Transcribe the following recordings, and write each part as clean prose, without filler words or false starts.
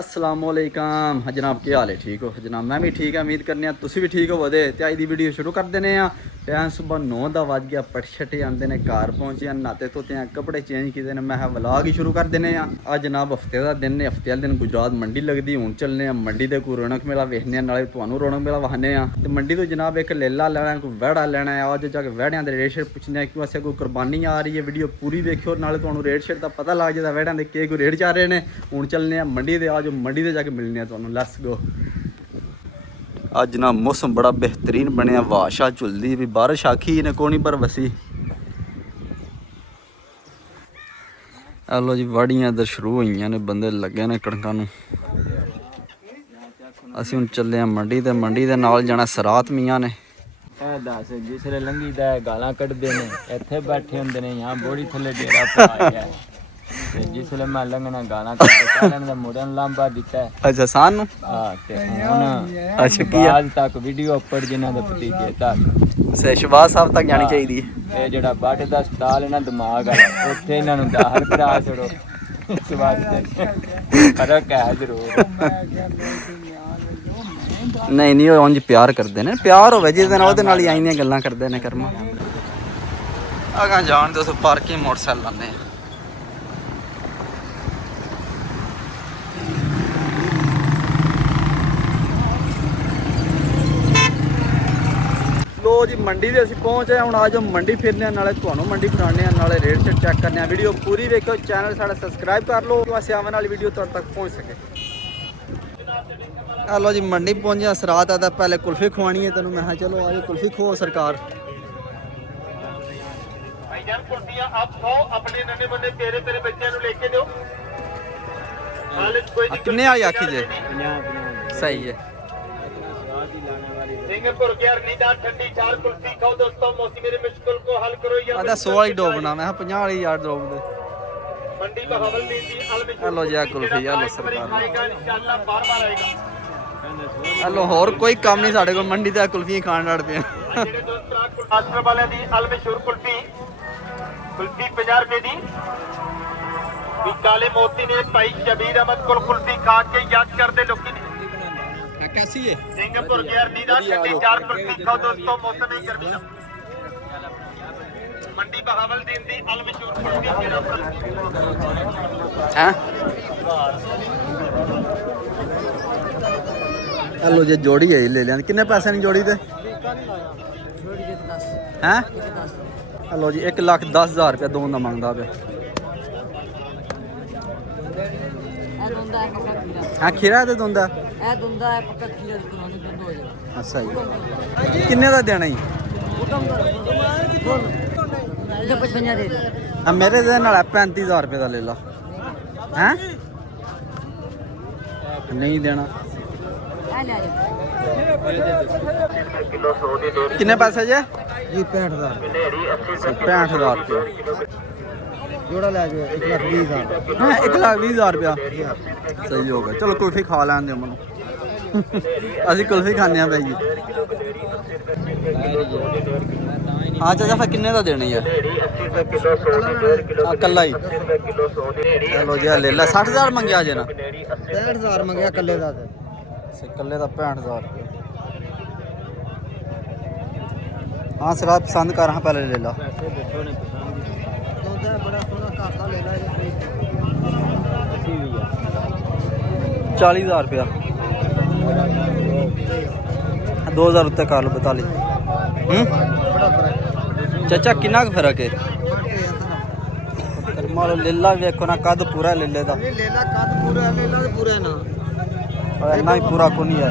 असलामुअलैकुम जनाब, क्या हाल है? ठीक हो जनाब? मैं भी ठीक है, उम्मीद करने तुसी भी ठीक हो। तो अज की वीडियो शुरू कर देने। टाइम सुबह 9 का वज गया, पटछटे आते हैं, घर पहुँचे, नहाते धोते हैं, कपड़े चेंज किए हैं। मैं व्लॉग ही शुरू कर देने। अज जनाब हफ्ते का दिन ने, हफ्ते वाले दिन गुजरात मंडी लगती। हूँ चलने मंडी के कोई रौनक मेला वेखने, नाले तुहानू रौनक मेला वहाने। तो मंडी तो जनाब एक लेला लेना, कोई वहड़ा लेना है। अज जाके वहड़िया के रेट शेट पुछने क्यों असें कोई कुर्बानी आ रही है। वीडियो पूरी देखियो, नाले तुहानू रेट शेट का पता लग जाता वहड़िया के कोई रेट जा रहे हैं। हूँ चलने मंडी के, आज मंडी से जाके मिलने तुहानू। Let's go. अज ना मौसम बड़ा बेहतरीन बनया, वाह शाह झुलदी भी, बारिश आखी ने कोनी पर वसी। लो जी वाड़ियां इधर शुरू हुई ने, बंदे लगे ने कणकां नूं। असीं हुण चले आ मंडी ते, मंडी दे नाल जाना सरात मियां ने। दस जिसले लंघी दा गालां कड्ढदे ने, इत्थे बैठे हुंदे ने, यहाँ बोड़ी थल्ले डेरा पाया है। जिसले मैं लंघना गालां कड्ढन दा मुड़न लांबा दिता है। अच्छा सानू हां ते हुण अच्छा की आज तक वीडियो उपर जिन्हां दे भतीजे तक शहबाज साहब तक जानी चाहिए। ये जेड़ा बट दा अस्पताल है ना दिमाग वाला, उत्थे इन्हां नूं दाखल करा छोड़ो। इस वास्ते फर्क है जरूर। नहीं नहीं, उंज प्यार करते हैं, प्यार होवे जिस दिन ਉਹਦੇ ਨਾਲ ਹੀ ਆਈਆਂ ਗੱਲਾਂ ਕਰਦੇ ਨੇ ਕਰਮਾ। अगर जान दो पार्किंग मोटरसाइकिल लाने। लो जी मंडी से असीं पहुँचे। हुण आज मंडी फिरने, नाले तुहानू मंडी बनाने, नाले रेट शेट चेक करने। वीडियो पूरी देखो, चैनल साडा सबसक्राइब कर लो कि असीं आने वाली वीडियो तुहाडे तक पहुँच सके। लो जी मंडी पहुंचे, सरात आता पहले कुल्फी खवानी है तेनों। मैं चलो आज कुल्फी खो सरकार। किन्ने वाली आखी जे? सही है। आधा 100 वाली डोबना, मैं 50 वाली यार डोब दे। हेलो जी कुल्फी, हेलो सरकार। हेलो होर कोई काम नहीं साढ़े को, मंडी ते कुल्फियां खान लड़ पे। वाले दी अल मशहूर कुल्फी, कुल्फी 50 रुपए दी। काले मोती ने भाई शबीर अहमद को कुल्फी खा के याद करते लोग। कैसी है? सिंगापुर की अरनी दा ठंडी 4 कुल्फी खाओ दोस्तों, मौसम है गर्मी दा। मंडी बहावलदीन दी अल मशहूर कुल्फी हैं। हेलो जी जोड़ी है ले लिया। किन्ने पैसे नहीं जोड़ी दे? हैं? हेलो जी 1,10,000 रुपया दोनों का मंगता पे। हाँ खीरा तो दुंदा अच्छा जी। किन्ने का देना ही? मेरे दे नाल 35,000 रुपये का ले ला। हैं नहीं देना। किन्ने पैसे जे? जी 65,000 65,000 रुपया जोड़ा ले जाओ। 1,20,000। हाँ 1,20,000 रुपया सही हो गया। चलो कुल्फी खा लैन दो मनु। असी कुल्फी खाने भाई जी। हाँ चाचा फिर किन्ने का देनी है? कल्ला ही। चलो जी ले ला। 60,000 मंगया जे ना? 65,000 मंगया कल्ले दा। कल्ले का 65,000 रुपया। हाँ सरा पसंद कर, हाँ पहले ले ला। 40,000 रुपया। 2,000 उत्ते कर लो 42। चाचा किन्ना क फर्क है? कर्मा लो लेला वेखो ना, कद पूरा लेले दा। इन्ना ही पूरा को नहीं है।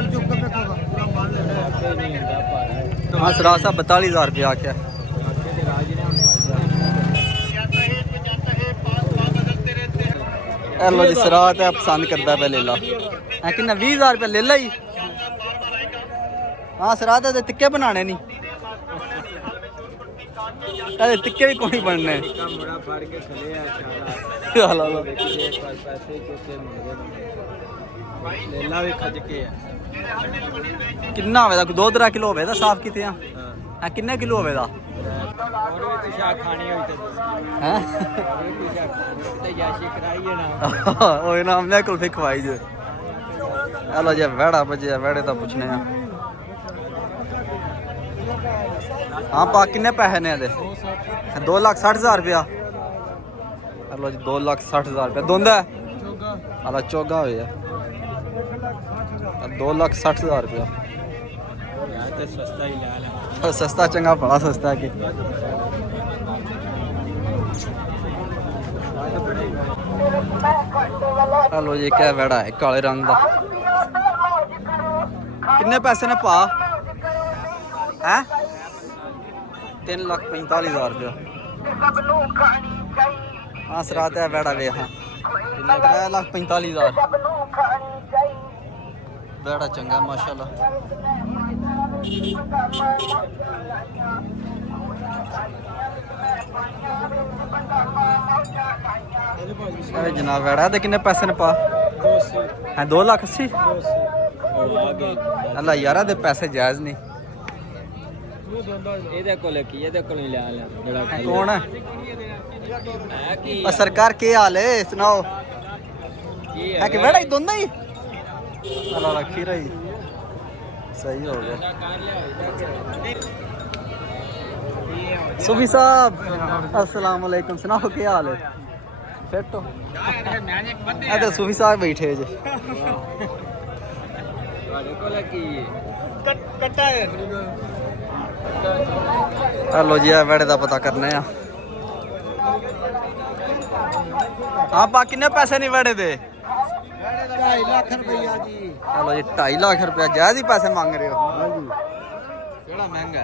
हाँ सरा सा 42,000 रुपया आख्या। हेलो जी सरात है पसंद करता पे ले ला। है किन्ना 20,000 रुपया ले ला ही। हाँ सरात है टिक्के बनाने नहीं, टिक्के भी कोई बनने। किन्ना होवे दा? 2-3 किलो होवे दा साफ किते हैं। किन्ने किलो होवे दा? हैं ओए ना हमने कुल्फी खवाई जे। हेलो जी वैड़ा बजे वैड़े तो पुछने हाँ पा किन्ने पैसे ने दे 2,60,000 रुपया हेलो जी 2,60,000 रुपया दोंदा हेलो चौगा हो 2,60,000 रुपया सस्ता ही ला सस्ता चंगा बड़ा सस्ता है कि हेलो जी क्या वैड़ा है काले रंग का किन्ने पैसे ने पा है 3,45,000 रुपया हाँ सरात है वैड़ा वे हाँ 3,45,000 वैड़ा चंगा है माशाल्लाह अरे जनाब वैड़ा दे किन्ने पैसे ने पा है 2,80,000 अल्लाह यारा दे पैसे जायज नहीं ਇਹਦੇ ਕੋਲ ਕੀ ਇਹਦੇ ਕੋਲ ਹੀ ਲਿਆ ਲੈ ਜਿਹੜਾ कौन है ਹੈ ਕੀ और सरकार के हाल है सुनाओ ਕੀ है कि वैड़ा ही दोनों ही अल्लाह रखी रही सही हो गया सुफी साहब अस्सलाम वालेकुम सुनाओ क्या हाल है फिट हो तो सुफी साहब बैठे जे ਤੁਹਾਡੇ ਕੋਲ ਕੀ ਕੱਟਾ ਹੈ हेलो जी वैड़े का पता करने हाँ पा किन्ने पैसे नहीं वैड़े दे 2.5 ਲੱਖ ਰੁਪਈਆ ਜੀ हेलो जी 2.5 लाख रुपया जायज ही पैसे मांग रहे हो ਕਿਹੜਾ ਮਹਿੰਗਾ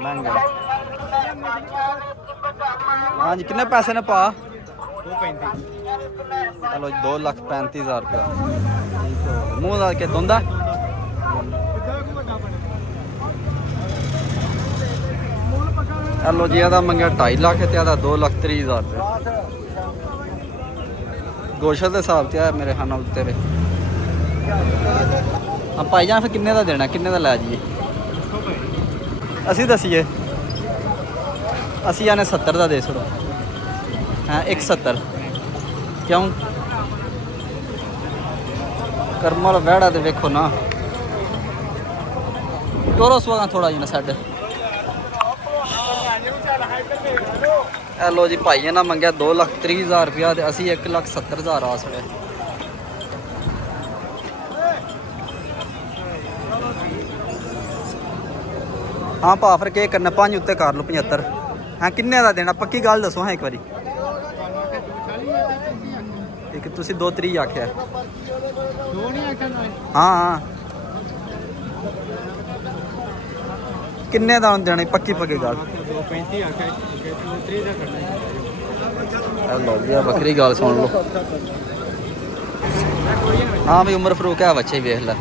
महंगा हाँ जी किन्ने पैसे ने पा 2.35 हेलो जी 2,35,000 रुपया मुँह ला के धुंदा हेलो जी ਇਹਦਾ ਮੰਗਿਆ 2.5 ਲੱਖ ਤੇ ਇਹਦਾ 2,30,000 रुपया ਗੋਸ਼ਤ ਦੇ ਹਿਸਾਬ ਤੇ ਆ ਮੇਰੇ ਖਾਨਾ ਉੱਤੇ ਵੇ ਆ ਭਾਈ ਜਾਨ ਫਿਰ ਕਿੰਨੇ ਦਾ ਦੇਣਾ ਕਿੰਨੇ ਦਾ ਲੈ ਜਾਈਏ ਅਸੀਂ ਦਸੀਏ ਅਸੀਂ ਆਨੇ 70 ਦਾ ਦੇ ਛੜੋ ਹਾਂ 170 ਕਿਉਂ ਕਰਮਲ ਵਹਿੜਾ ਤੇ ਵੇਖੋ ਨਾ ਟੋਰੋ ਸਵਾਗਾ ਥੋੜਾ ਜਿਹਾ ਸਾਡੇ हेलो जी भाई ने मंगया 2,30,000 रुपया ते असी 1,70,000 आ सड़े हाँ पा फिर के करना 5 उत्ते कर लो 75 हाँ किन्ने का देना पक्की गल दसो हाँ एक बारी एक तुसी 2,30 आख्या हाँ हाँ किन्ने का देना पक्की पक्की गल 2.35 ਆਖਿਆ 3 ਦਾ ਕਰਨਾ लो जी बकरी गल सुन लो हाँ भाई उमर फरूक है बच्चे वेख लै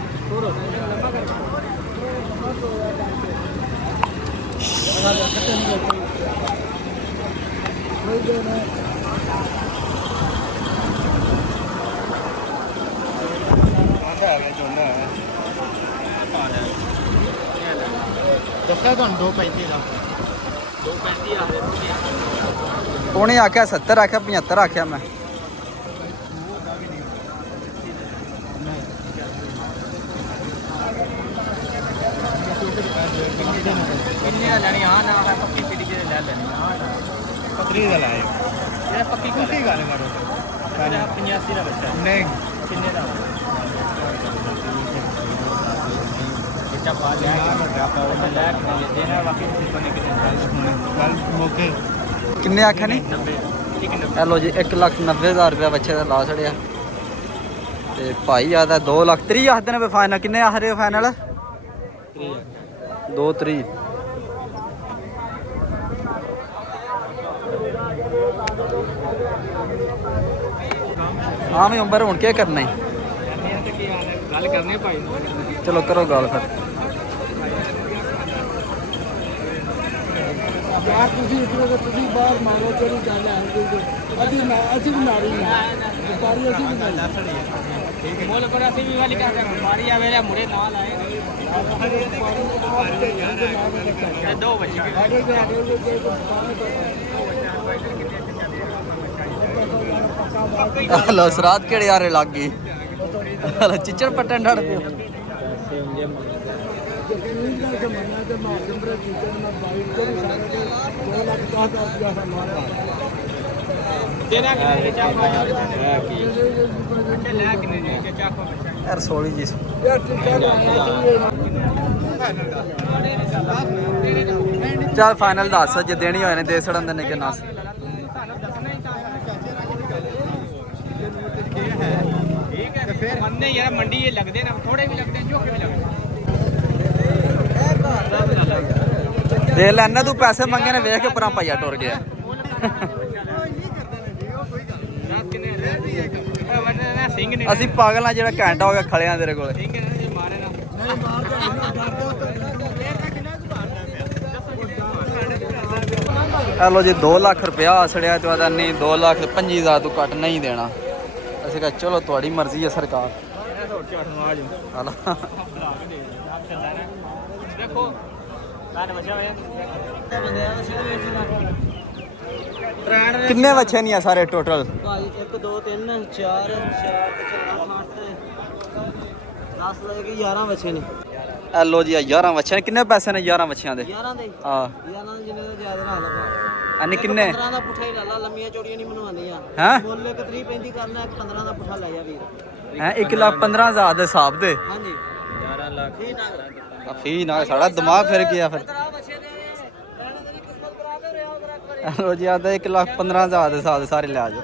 ਦੱਸਿਆ ਤੁਹਾਨੂੰ 2.35 ਦਾ 2.35 ਆ उन्हें आख्या 70 आख्या 75 आख्या मैं ਕਿੰਨੇ ਦਾ ਲੈਣੀ ਆ ਨਾ ਪੱਕੀ ਸਿੱਧੀ ਜੇ ਲੈ ਲੈਣੀ ਆ 30 ਦਾ ਲਾਏ ਇਹ ਪੱਕੀ ਤੁਸੀਂ ਗੱਲ ਕਰੋ ਇਹਦਾ 85 ਦਾ ਬੱਚਾ ਨਹੀਂ ਕਿੰਨੇ ਦਾ ਬੱਚਾ ਪਾ ਲਿਆ ਕਿ ਲੈ ਕੇ ਦੇਣਾ ਬਾਕੀ ਤੁਸੀਂ ਕੋਨੇ ਕਿੰਨੇ ਗੱਲ ਮੌਕੇ किन्ने आख्या नहीं 90 हेलो जी 1,90,000 रुपया बच्चे का ला छड़िया ते भाई आता 2,30,000 आखते ने फाइनल किन्ने आख रहे हो फाइनल 2,30 हाँ मैं उम्र हूँ क्या करना है ਗੱਲ ਕਰਨੀ ਭਾਈ चलो करो गल फिर ਯਾਰ ਤੁਸੀਂ ਇਤਨੇ ਤੁਸੀਂ ਬਾਹਰ ਮਾਰੋ ਜਿਹੜੀ ਗੱਲ ਆਂਦੀ ਅਸੀਂ ਵੀ ਮਾਰੀ ਵਪਾਰੀ ਅਸੀਂ ਵੀ ਮਾਰੀ ਬੋਲ ਪਰ ਅਸੀਂ ਵੀ ਵਾਲੀ ਕਾ ਮਾਰੀ ਆ ਵੇਲੇ ਮੁੜੇ ਨਾਲ ਆਏ ਦੋ ਬੱਚੇ ਸਾਡੇ ਦੇ ਹਲੋ ਸਰਾਤ ਕਿਹੜੇ ਆਰੇ ਲੱਗ ਗਈ ਹਲੋ ਚਿੱਚੜ ਪੱਟਣ ਡੜ ਪਿਓ ਪੈਸੇ ਹੁੰਦੇ ਮੰਗਦਾ ਯਾਰ ਸੋਲੀ ਜੀ ਚੱਲ ਫਾਈਨਲ ਦੱਸ ਜੇ ਦੇਣੀ ਹੋਏ ਨੇ ਦੇ ਛੜਨ ਦੇ ਨੇ ਕਿ ਨਾ अन्ने यार मंडी ये लगते ना थोड़े भी लगते हैं जो भी लगते ਦੇ ਲੈਣਾ ਤੂੰ ਪੈਸੇ ਮੰਗੇ ਨੇ ਵੇਖ ਕੇ ਪਰਾਂ ਭਾਈਆ ਟੁਰ ਗਿਆ ਅਸੀਂ ਪਾਗਲ ਆ ਜਿਹੜਾ ਘੰਟਾ ਹੋ ਗਿਆ ਖੜਿਆਂ ਤੇਰੇ ਕੋਲ ਹੈਲੋ ਜੀ 2 ਲੱਖ ਰੁਪਇਆ ਆਸੜਿਆ ਤੇ ਆਦਾ ਨਹੀਂ 2 ਲੱਖ 25,000 ਤੋਂ ਘੱਟ ਨਹੀਂ ਦੇਣਾ ਅਸੀਂ ਕਹਾਂ ਚਲੋ ਤੁਹਾਡੀ ਮਰਜ਼ੀ ਹੈ ਸਰਕਾਰ ਕਿੰਨੇ ਬੱਚੇ ਨਹੀਂ ਆ ਸਾਰੇ ਟੋਟਲ 1 2 3 4 10 ਲੈ ਕੇ 11 ਬੱਚੇ ਨੇ ਹੈਲੋ ਜੀ 11 ਬੱਚੇ ਨੇ ਕਿੰਨੇ ਪੈਸੇ ਨੇ 11 ਬੱਚਿਆਂ ਦੇ 11 ਦੇ ਹਾਂ 11 ਦੇ ਜਿੰਨੇ ਦਾ ਜ਼ਿਆਦਾ ਨਾ ਲਗਾ ਅਨੇ ਕਿੰਨੇ 15 ਦਾ ਪੁੱਠਾ ਹੀ ਲਾ ਲਾ ਲੰਮੀਆਂ ਚੋੜੀਆਂ ਨਹੀਂ ਬਣਵਾਉਂਦੀਆਂ ਹੈਂ ਮੁੱਲ ਇੱਕ 30 35 ਕਰਨਾ 15 ਦਾ ਪੁੱਠਾ ਲੈ ਜਾ ਵੀਰ ਹੈ 1,15,000 ਦੇ ਹਿਸਾਬ ਦੇ ਹਾਂਜੀ 11 लाख ਠੀਕ ਨਾ ਕਾਫੀ ਨਾ ਸਾਡਾ ਦਿਮਾਗ ਫਿਰ ਗਿਆ ਫਿਰ ਹੈਲੋ ਜੀ ਆਦਾ 1,15,000 ਦੇ ਹਿਸਾਬ ਦੇ ਸਾਰੇ ਲੈ ਜਾਓ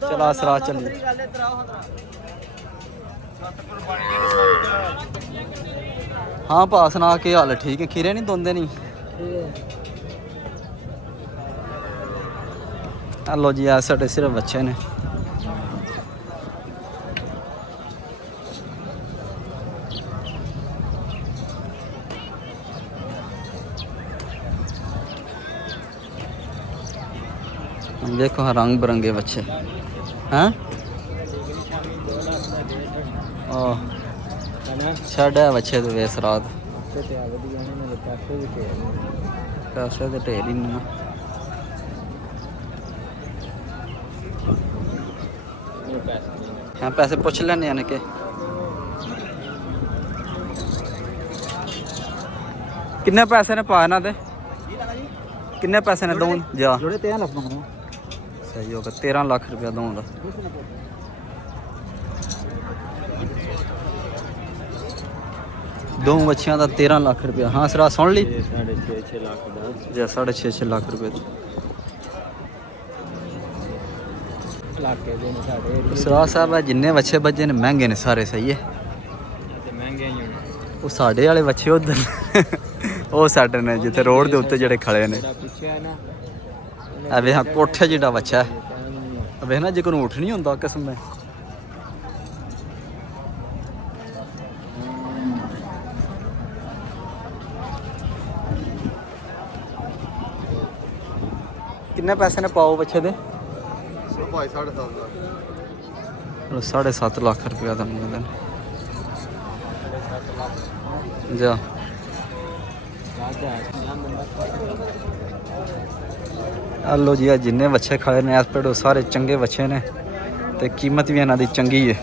ਚਲਾ ਸਰਾ ਚੱਲੀ ਹਾਂ ਭਾ ਸੁਣਾ ਕੀ ਹਾਲ ਠੀਕ ਹੈ ਖੀਰੇ ਨਹੀਂ ਦੋਂਦੇ ਨਹੀਂ ਹੈਲੋ ਜੀ ਆ ਸਾਡੇ ਸਿਰਫ ਬੱਚੇ ਨੇ देखो रंग बिरंगे बच्चे हैं छड़ है बच्चे तो वेस रात पैसे तो ढेर ही नहीं हाँ पैसे पुछ लेने यानी के किन्ने पैसे ने पा इन्हां दे किन्ने पैसे ने दो जा ਜੋੜੇ 13 ਲੱਖ ਮੰਗਦਾ सही होगा 13 लाख रुपया दूंगा दो बच्चियां का 13 लाख रुपया हाँ सरा सुन ली 6.5 लाख ਦਾ जी 6.5 लाख रुपये ਇਲਾਕੇ ਦੇ ਨੇ ਸਾਡੇ सरा साहब है जिन्ने बच्चे बच्चे ने महंगे ने सारे सही है ਤੇ ਮਹਿੰਗੇ ਹੀ ਹੋਣੇ वो साढ़े वाले बच्चे उधर वो साढ़े ने जिथे रोड के उत्ते जड़े खड़े ने ਜਿਹੜਾ ਪਿੱਛੇ ਹੈ ਨਾ अबे हाँ कोठे जिड़ा बच्चा है अबे ना जेकर ऊँट नहीं होता किस्म में किन्ने पैसे ने पाओ बच्चे दे 7.5 लाख रुपया का मंगते हैं जा लो जी जिन्ने बच्चे खड़े ने इस पेड़ सारे चंगे बच्चे ने ते कीमत भी इन्हां दी चंगी है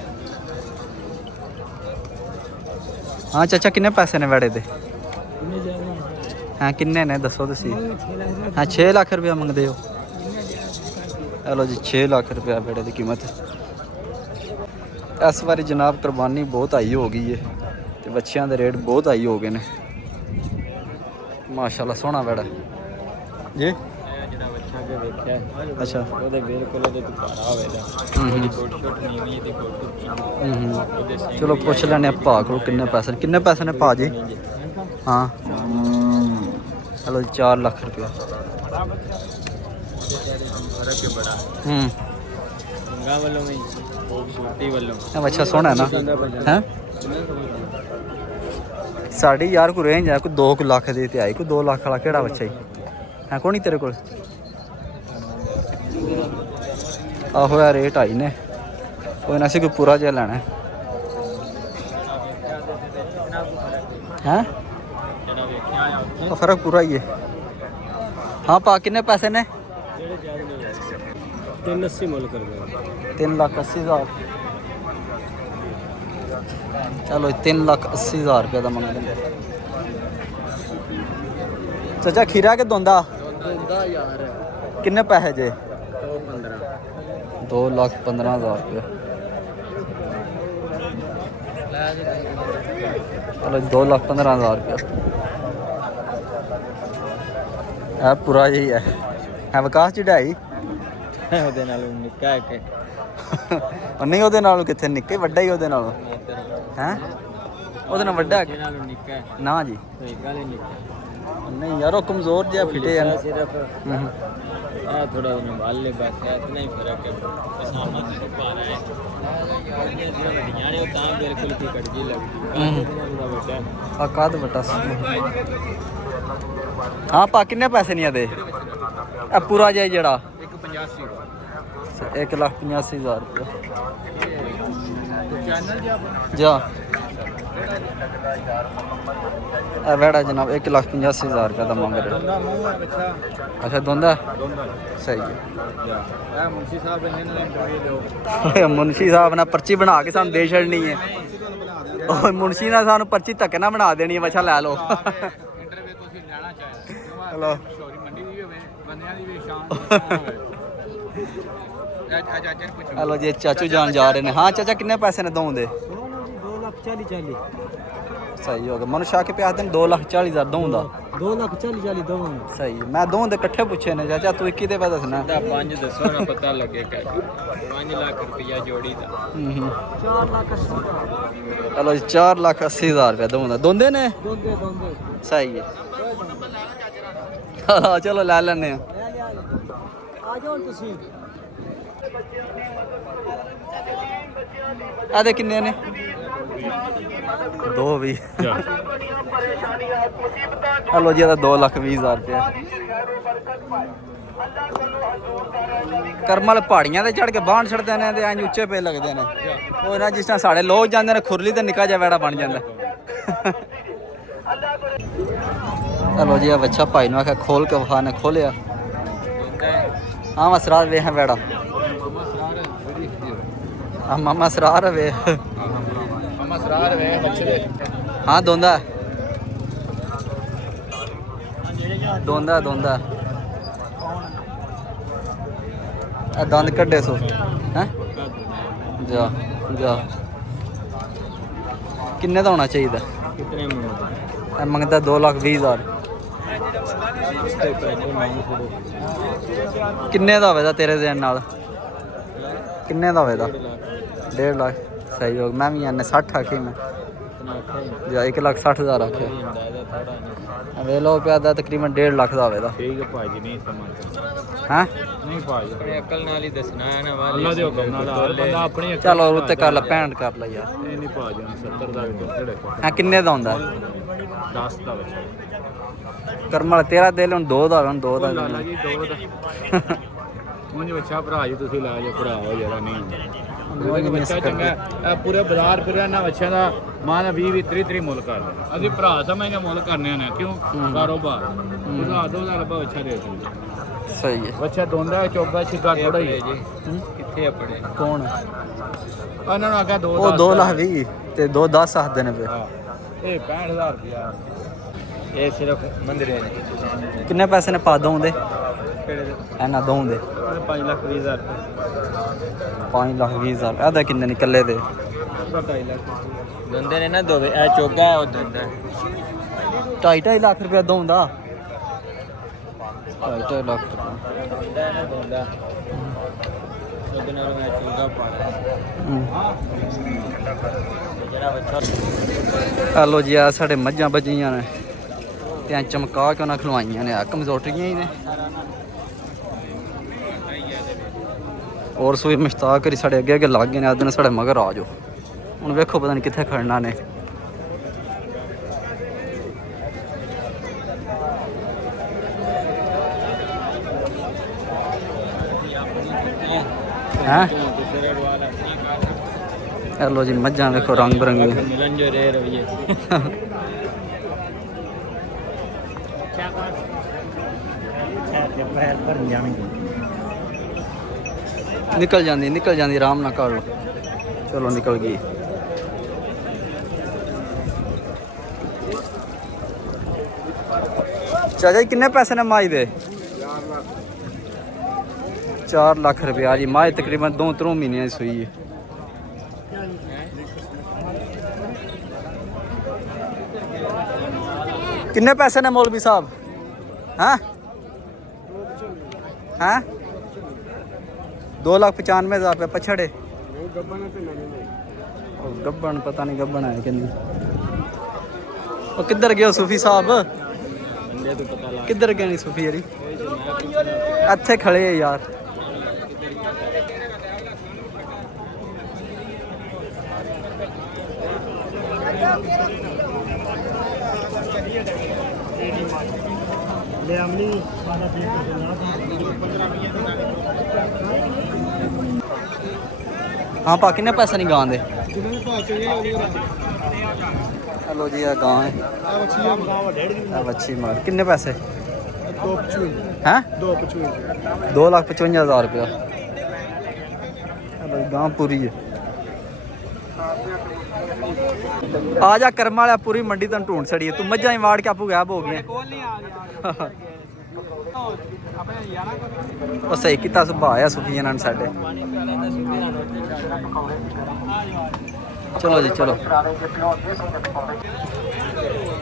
हाँ चाचा किन्ने पैसे ने वेड़े दे हाँ किन्ने ने दसो तुसी हाँ 6 लाख रुपया मंगदे हो हेलो जी 6 लाख रुपया वेड़े की कीमत इस बारी जनाब कुर्बानी बहुत हाई हो गई है ते बच्चियां दे रेट बहुत हाई हो गए ने माशाल्लाह सोहना वेड़ा जी ਜਿਹੜਾ ਬੱਚਾ ਕੇ ਵੇਖਿਆ अच्छा ਉਹਦੇ ਬਿਲਕੁਲ ਉਹਦੇ ਤੋਂ ਭਾਰਾ ਹੋਵੇਗਾ ਉਹਦੀ ਕੋਟ ਸ਼ੋਟ ਨਹੀਂ ਹੋਈ ਇਹਦੀ ਕੋਟ ਉਹਦੇ ਸਿੰਘ चलो पुछ लैने भा को किन्ने पैसे ने भा जी हाँ हेलो जी 4 लाख रुपया ਫਰਕ ਹੈ ਬੜਾ ਗੰਗਾ ਵੱਲੋਂ ਵੀ ਖੂਬਸੂਰਤੀ ਵੱਲੋਂ अच्छा सोहना है ना हैं साड़ी यार को रेंज है कोई 2 लाख दी ते आई कोई 2 लाख वाला केड़ा बच्चा ही है कोई नहीं तेरे को आहो यार रेट आई ने कोई ना कोई पूरा जिहा लैना है ਜਿਹੜਾ ਵੇਖਿਆ ਆ फर्क पूरा ही है हाँ पा किन्ने पैसे ने 380 ਮੁੱਲ ਕਰ ਦੇ 3,80,000 ਚਲੋ 3,80,000 ਰੁਪਏ ਦਾ ਮੰਗਦੇ ਨੇ ਚਾਚਾ ਖੀਰਾ ਕੇ ਦੋਂਦਾ ਦਿੰਦਾ ਯਾਰ ਕਿੰਨੇ ਪੈਸੇ ਜੇ 215 2,15,000 ਰੁਪਏ ਲੈ ਜੀ ਚਲੋ 2,15,000 ਰੁਪਏ ਇਹ ਪੂਰਾ ਜਿਹੀ ਹੈ ਵਿਕਾਸ ਚੜਾਈ ਉਹਦੇ ਨਾਲ ਨਿੱਕਾ ਕੇ ਨਹੀਂ ਉਹਦੇ ਨਾਲੋਂ ਕਿੱਥੇ ਨਿੱਕੇ ਵੱਡਾ ਹੀ ਉਹਦੇ ਨਾਲੋਂ ਹੈ ਉਹਦੇ ਨਾਲ ਵੱਡਾ ਇਹਦੇ ਨਾਲ ਨਿੱਕਾ ਨਾ ਜੀ ਕੋਈ ਗੱਲ ਹੀ ਨਿੱਕਾ ਨਹੀਂ ਯਾਰ ਉਹ ਕਮਜ਼ੋਰ ਜਿਹਾ ਫਿੱਟੇ ਆ ਸਿਰਫ ਹੂੰ ਆ ਥੋੜਾ ਜਿਹਾ ਬਾਲ ਲੈ ਬਸ ਇਤਨਾ ਹੀ ਫਰਕ ਹੈ ਸਾਮਾਨ ਤੋਂ ਪਾ ਰਹਾ ਹੈ ਇਹ ਜਿਹੜਾ ਵੱਡੀਆਂ ਨੇ ਉਹ ਤਾਂ ਬਿਲਕੁਲ ਕੀ ਕੜਜੀ ਲੱਗਦੀ ਉਹਦਾ ਵੱਡਾ ਆ ਕਾਦ ਵੱਟਾ ਹਾਂ ਪਾ ਕਿੰਨੇ ਪੈਸੇ ਨਹੀਂ ਆਦੇ ਇਹ ਪੂਰਾ ਜਿਹਾ ਜਿਹੜਾ 1,85,000 ਰੁਪਏ ਚੈਨਲ ਜਾ ਇਹ ਵੜਾ ਜਨਾਬ 1,85,000 ਰੁਪਏ ਦਾ ਮੰਗ ਰਿਹਾ ਦੋਂਦਾ ਮੂੰਹ ਹੈ ਬੱਚਾ ਅੱਛਾ ਦੋਂਦਾ ਦੋਂਦਾ ਸਹੀ ਹੈ ਇਹ ਮੁੰਸ਼ੀ ਸਾਹਿਬ ਨੇ ਇੰਟਰਵਿਊ ਦਿਓ ਮੁਨਸ਼ੀ ਸਾਹਿਬ ਨੇ ਪਰਚੀ ਬਣਾ ਕੇ ਸਾਨੂੰ ਦੇ ਛੱਡਣੀ ਹੈ ਉਹ ਮੁਨਸ਼ੀ ਨੇ ਸਾਨੂੰ ਪਰਚੀ ਧੱਕੇ ਨਾ ਬਣਾ ਦੇਣੀ ਹੈ ਵਛਾ ਲੈ ਲਓ ਇੰਟਰਵਿਊ ਤੁਸੀਂ ਲੈਣਾ ਚਾਹੀਦਾ ਚਲੋ ਸ਼ੋਰੀ ਮੰਡੀ ਦੀ ਵੀ ਹੋਵੇ ਬੰਦਿਆਂ ਦੀ ਵੀ ਸ਼ਾਨ ਹੋਵੇ ਅੱਜ ਨੂੰ ਪੁੱਛੋ ਹਲੋ ਜੀ ਚਾਚੂ ਜਾਨ ਜਾ ਰਹੇ ਨੇ ਹਾਂ ਚਾਚਾ ਕਿੰਨੇ ਪੈਸੇ ਨੇ ਦੋਂਦੇ 2,40,40 ਸਹੀ ਹੋ ਗਿਆ ਮਨੂ ਸ਼ਾਹ ਕੇ ਪਿਆਸ ਦੇ 2,40,000 ਦੋਂਦਾ 2,40,40 ਦੋਵਾਂ ਸਹੀ ਹੈ। ਮੈਂ ਦੋਂਦੇ ਇਕੱਠੇ ਪੁੱਛੇ ਨੇ ਚਾਚਾ ਤੂੰ 21 ਦੇ ਪਾ ਦੱਸਣਾ ਦਾ 5 ਦੱਸੋ ਨਾ ਪਤਾ ਲੱਗੇ ਕਿ 5 ਲੱਖ ਰੁਪਇਆ ਜੋੜੀ ਦਾ 4,80,000 ਚਲੋ ਜੀ 4,80,000 ਰੁਪਏ ਦੋਂਦਾ ਦੋਂਦੇ ਨੇ ਦੋਂਦੇ ਸਹੀ ਹੈ ਹਾਂ ਚਲੋ ਲੈ ਲੈਣੇ ਆ ਆ ਜਾਓ ਤੁਸੀਂ ਆਦੇ ਕਿੰਨੇ ਨੇ 2 ਵੀ ਹਲੋ ਜੀ ਇਹਦਾ 2,20,000 ਰੁਪਏ ਕਰਮਲ ਪਹਾੜੀਆਂ ਤੇ ਚੜ ਕੇ ਬਾਹਣ ਛੱਡਦੇ ਨੇ ਤੇ ਐਂ ਉੱਚੇ ਪੇ ਲੱਗਦੇ ਨੇ ਉਹ ਨਾ ਜਿਸ ਤਰ੍ਹਾਂ ਸਾਡੇ ਲੋਕ ਜਾਂਦੇ ਨੇ ਖੁਰਲੀ ਤੇ ਨਿੱਕਾ ਜਿਹਾ ਵੈੜਾ ਬਣ ਜਾਂਦਾ ਹਲੋ ਜੀ ਆ ਬੱਚਾ ਭਾਈ ਨੂੰ ਆਖਿਆ ਖੋਲ ਕੇ ਵਖਾ ਨੇ ਖੋਲਿਆ ਹਾਂ ਮਸਰਾਰ ਵੇ ਹੈ ਵੈੜਾ ਆ ਮਾਮਾ ਸਰਾਰ ਵੇ ਮਾਮਾ ਸਰਾਰ ਵੇ ਬੱਚੇ ਹਾਂ ਦੋਂਦਾ ਦੋਂਦਾ ਆ ਦੰਦ ਕੱਢੇ ਸੋ ਹੈ ਜਾ ਕਿੰਨੇ ਦਾ ਹੋਣਾ ਚਾਹੀਦਾ ਕਿਤਨੇ ਮੰਗਦੇ ਇਹ ਮੰਗਦਾ 2,20,000 ਕਿੰਨੇ ਦਾ ਹੋਵੇਗਾ ਤੇਰੇ ਦੇਣ ਨਾਲ ਕਿੰਨੇ ਦਾ ਹੋਵੇਗਾ 1.5 ਲੱਖ ਸਹੀ ਹੋ ਮੈਂ ਵੀ ਇਹਨੇ 60 ਆਖੀ ਮੈਂ ਜਾਂ 1,60,000 ਆਖਿਆ ਵੇ ਲੋ ਪਿਆ ਦਾ ਤਕਰੀਬਨ 1.5 ਲੱਖ ਦਾ ਹੋਵੇਗਾ ਠੀਕ ਹੈ ਭਾਜੀ ਨਹੀਂ ਸਮਝ ਹੈ ਨਹੀਂ ਭਾਜੀ ਆਪਣੇ ਅਕਲ ਨਾਲ ਹੀ ਦੱਸਣਾ ਹੈ ਨਾ ਵਾਲੀ ਅੱਲਾ ਦੇ ਹੁਕਮ ਨਾਲ ਬੰਦਾ ਆਪਣੀ ਚਲੋ ਉੱਤੇ ਕਰ ਲੈ ਪੈਂਟ ਕਰ ਲੈ ਯਾਰ ਇਹ ਨਹੀਂ ਭਾਜੀ 70 ਦਾ ਵੀ ਦੱਸੜੇ ਹਾਂ ਕਿੰਨੇ ਦਾ ਹੁੰਦਾ 10 ਦਾ ਵਿੱਚ ਕਰਮਲ ਤੇਰਾ ਦਿਲ ਹੁਣ 2 ਦਾ ਹੁਣ 2 ਦਾ ਲਾਲਾ ਜੀ 2 ਦਾ ਉਂਝ ਬੱਚਾ ਭਰਾ ਜੀ ਤੁਸੀਂ ਲਾ ਜਾ ਭਰਾ ਹੋ ਜਰਾ ਨਹੀਂ ਹੁੰਦਾ ਬੱਚਾ ਚੰਗਾ ਇਹ ਪੂਰੇ ਬਾਜ਼ਾਰ ਫਿਰਿਆ ਨਾ ਬੱਚਿਆਂ ਦਾ ਮਾਨ 20 30 ਮੁੱਲ ਕਰਦੇ ਅਸੀਂ ਭਰਾ ਸਮਝਦੇ ਮੁੱਲ ਕਰਨੇ ਨੇ ਕਿਉਂ ਕਾਰੋਬਾਰ ਉਹਦਾ 2,000 ਰੁਪਏ ਬੱਚਾ ਦੇ ਦਿੰਦੇ ਸਹੀ ਹੈ ਬੱਚਾ ਦੋਂਦਾ ਚੋਗਾ ਛਿੱਗਾ ਥੋੜਾ ਹੀ ਹੈ ਜੀ ਕਿੱਥੇ ਆਪਣੇ ਕੌਣ ਉਹਨਾਂ ਨੂੰ ਆਖਿਆ 2 ਉਹ 2,20,000 ਤੇ 2,10 ਆਖਦੇ ਨੇ ਪਏ ਇਹ 65,000 ਰੁਪਇਆ ਇਹ ਸਿਰਫ ਮੰਦਰੇ ਨੇ ਕਿੰਨੇ ਪੈਸੇ ਨੇ ਪਾ ਦੋਂਦੇ ਕਿਹੜੇ ਦੇ ਇਹਨਾਂ ਦੋਂਦੇ 5,20,000 5,20,000 ਇਹਦਾ ਕਿੰਨੇ ਨਿਕਲੇ ਦੇ 2.5 ਲੱਖ ਦੰਦੇ ਨੇ ਨਾ ਦੋਵੇ ਇਹ ਚੋਗਾ ਉਹ ਦੰਦਾ 2.5 ਲੱਖ ਰੁਪਇਆ ਦੋਂਦਾ 2.5 ਲੱਖ ਰੁਪਇਆ ਦੰਦਾ ਨਾ ਦੋਂਦਾ ਉਹਦੇ ਨਾਲ ਮੈਂ ਚੋਗਾ ਪਾ ਲਿਆ ਜਿਹੜਾ ਬੱਚਾ ਹਲੋ ਜੀ ਆ ਸਾਡੇ ਮੱਝਾਂ ਬੱਜੀਆਂ ਨੇ ਤੇ ਐਂ ਚਮਕਾ ਕੇ ਉਹਨਾਂ ਖਲਵਾਈਆਂ ਨੇ ਆ ਕਮਜ਼ੋਰੀਆਂ ਹੀ ਨੇ ਔਰ ਸੂਈ ਮੁਸ਼ਤਾਕ ਕਰੀ ਸਾਡੇ ਅੱਗੇ ਅੱਗੇ ਲੱਗ ਗਏ ਨੇ ਆਦਨ ਸਾਡੇ ਮਗਰ ਆ ਜਾਓ ਹੁਣ ਵੇਖੋ ਪਤਾ ਨਹੀਂ ਕਿੱਥੇ ਖੜਨਾ ਨੇ ਹੈ ਹਲੋ ਜੀ ਮੱਝਾਂ ਵੇਖੋ ਰੰਗ ਬਰੰਗੀਆਂ ਮਿਲਣ ਜੋ ਰੇ ਰਹੀਏ ਨਿਕਲ ਜਾਂਦੀ ਆਰਾਮ ਨਾਲ ਕਰ ਲਓ। ਚਲੋ ਨਿਕਲ ਗਈ। ਚਾਚਾ ਜੀ ਕਿੰਨੇ ਪੈਸੇ ਨੇ ਮਾਈ ਦੇ? 4 ਲੱਖ रुपया जी। माँ तकरीबन 2-3 महीने की सूई है। किन्ने पैसे ने मौलवी साहब? हैं हैं 2,95,000 रुपये पछड़े। गब्बन पता नहीं गब्बन है कि नहीं। और किधर गए सूफी साहब? किधर गए नहीं सूफी यारी? अच्छे खड़े है यार। हाँ पा किन्ने पैसे नहीं गां दे? हेलो जी ये गां है बच्ची मगर किन्ने पैसे हैं? 2,55,000 रुपया। हेलो गां पूरी है। आ जा कर्म वाला पूरी मंडी तन ढूंढ छड़ी है। तू मज्जा ही वाड़ के आपू गैब हो गया। ਉਹ ਸਹੀ ਕੀਤਾ ਸੁਭਾਅ ਆ ਸੁਖੀ ਇਹਨਾਂ ਨੇ ਸਾਡੇ। ਚਲੋ ਜੀ ਚਲੋ।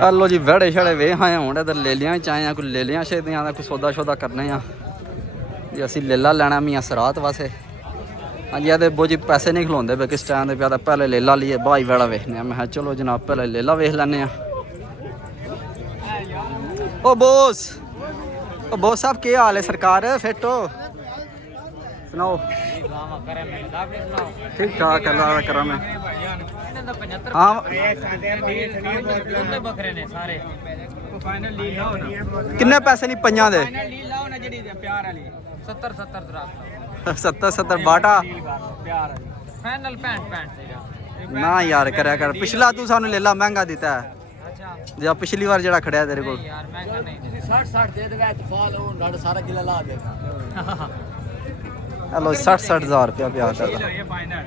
ਹਲੋ ਜੀ ਵੜੇ ਛੜੇ ਵੇ ਹਾਂ ਹੁਣ ਇਧਰ ਲੈ ਲਿਆਂ ਚਾਹਿਆ ਕੋਈ ਲੈ ਲਿਆਂ ਛੇਦੀਆਂ ਦਾ ਕੋਈ ਸੌਦਾ ਸ਼ੌਦਾ ਕਰਨੇ ਆ ਜੀ। ਅਸੀਂ ਲੇਲਾ ਲੈਣਾ ਮੀਆਂ ਸਰਾਤ ਵਾਸਤੇ। ਹਾਂਜੀ ਇਹਦੇ ਬੋਜੀ ਪੈਸੇ ਨਹੀਂ ਖਲੋਂਦੇ ਪਏ ਕਿਸ ਟਾਈਮ ਦੇ ਪਿਆ ਤਾਂ ਪਹਿਲੇ ਲੇਲਾ ਲਈਏ ਬਾਈ ਵਾਲਾ ਵੇਖਨੇ ਆ। ਮੈਂ ਕਿਹਾ ਚਲੋ ਜਨਾਬ ਪਹਿਲੇ ਲੇਲਾ ਵੇਖ ਲੈਣੇ ਆ। ओ बोस साहब क्या हाल है? सरकार फिट हो? सुनाओ। ठीक ठाक अल्लाह का करम है। हाँ किन्ने पैसे नहीं पंजा दे? 70 बाटा ना यार करया कर। पिछला तू सानू लेला महंगा दिता है ਜਾਂ ਪਿਛਲੀ ਵਾਰ ਜਿਹੜਾ ਖੜਿਆ ਤੇਰੇ ਕੋਲ। ਯਾਰ ਮਹਿੰਗਾ ਨਹੀਂ 60 ਦੇ ਦੇਗਾ ਤੇ ਫਾਲ ਉਹ ਨੜ ਸਾਰਾ ਕਿਲਾ ਲਾ ਦੇ। ਹਲੋ 60,000 ਰੁਪਇਆ ਪਿਆ ਕਰਦਾ। ਇਹ ਫਾਈਨਲ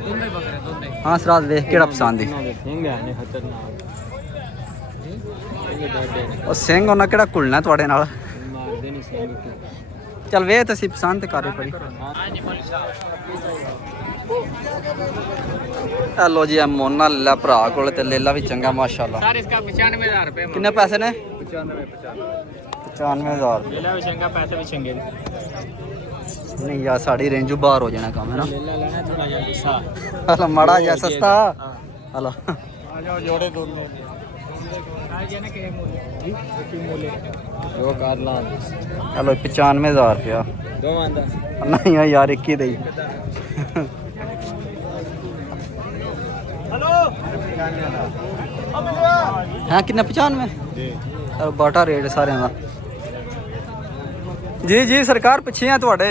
ਦੋਨੇ ਬੱਕਰੇ ਦੋਨੇ। ਹਾਂ ਸਰਾਜ ਵੇਖ ਕਿਹੜਾ ਪਸੰਦ ਦੀ। ਸਿੰਘ ਹੈ ਨੇ ਖਤਰਨਾਕ। ਉਹ ਸਿੰਘ ਉਹਨਾਂ ਕਿਹੜਾ ਘੁਲਣਾ ਤੁਹਾਡੇ ਨਾਲ? ਮਾਰਦੇ ਨਹੀਂ ਸਿੰਘ। ਚੱਲ ਵੇਖ ਤੁਸੀਂ ਪਸੰਦ ਕਰੇ ਪੜੀ। ਹਾਂਜੀ ਮੌਲੀ ਸਾਹਿਬ। हेलो जी मोना लीला भरा को लेला भी चंगा माशाल्लाह। सर इसका 95,000 रुपए। कितने पैसे ने? 95,000। लेला भी चंगा पैसे भी चंगे नहीं यार साड़ी रेंज बाहर हो जाना काम है ना। लेला लेना थोड़ा या गुस्सा हलो माड़ा या सस्ता हलो आ जाओ जोड़े दोनों आ जाने के मूल्य की मूल्य जो कर ला। हेलो 95,000 रुपया दो आंदा नहीं यार 21 दे। हाँ कितना 95 बाटा रेट सारे का जी जी सरकार पिछे हैं थोड़े।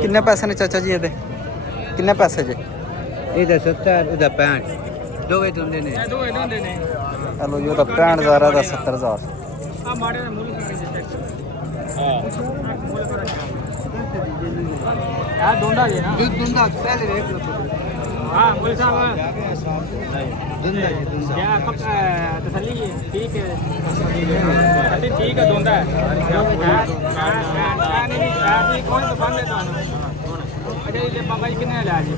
किन्ने पैसे ने चाचा जी ये? किन्ने पैसे जे? इधर 70 उधर 65 दोवे दोंदे ने। हेलो जी तो 65,000 है 70,000। आ माड़े ने मूल करके चेक हां यार दोंदा जे ना दोंदा पहले देख लो। हां बोल साहब दोंदा ये दोंदा क्या कब तसल्ली है? ठीक है ठीक है दोंदा है। नहीं नहीं कौन दुकान है तो अच्छा ये पापा जी कितने ला जी?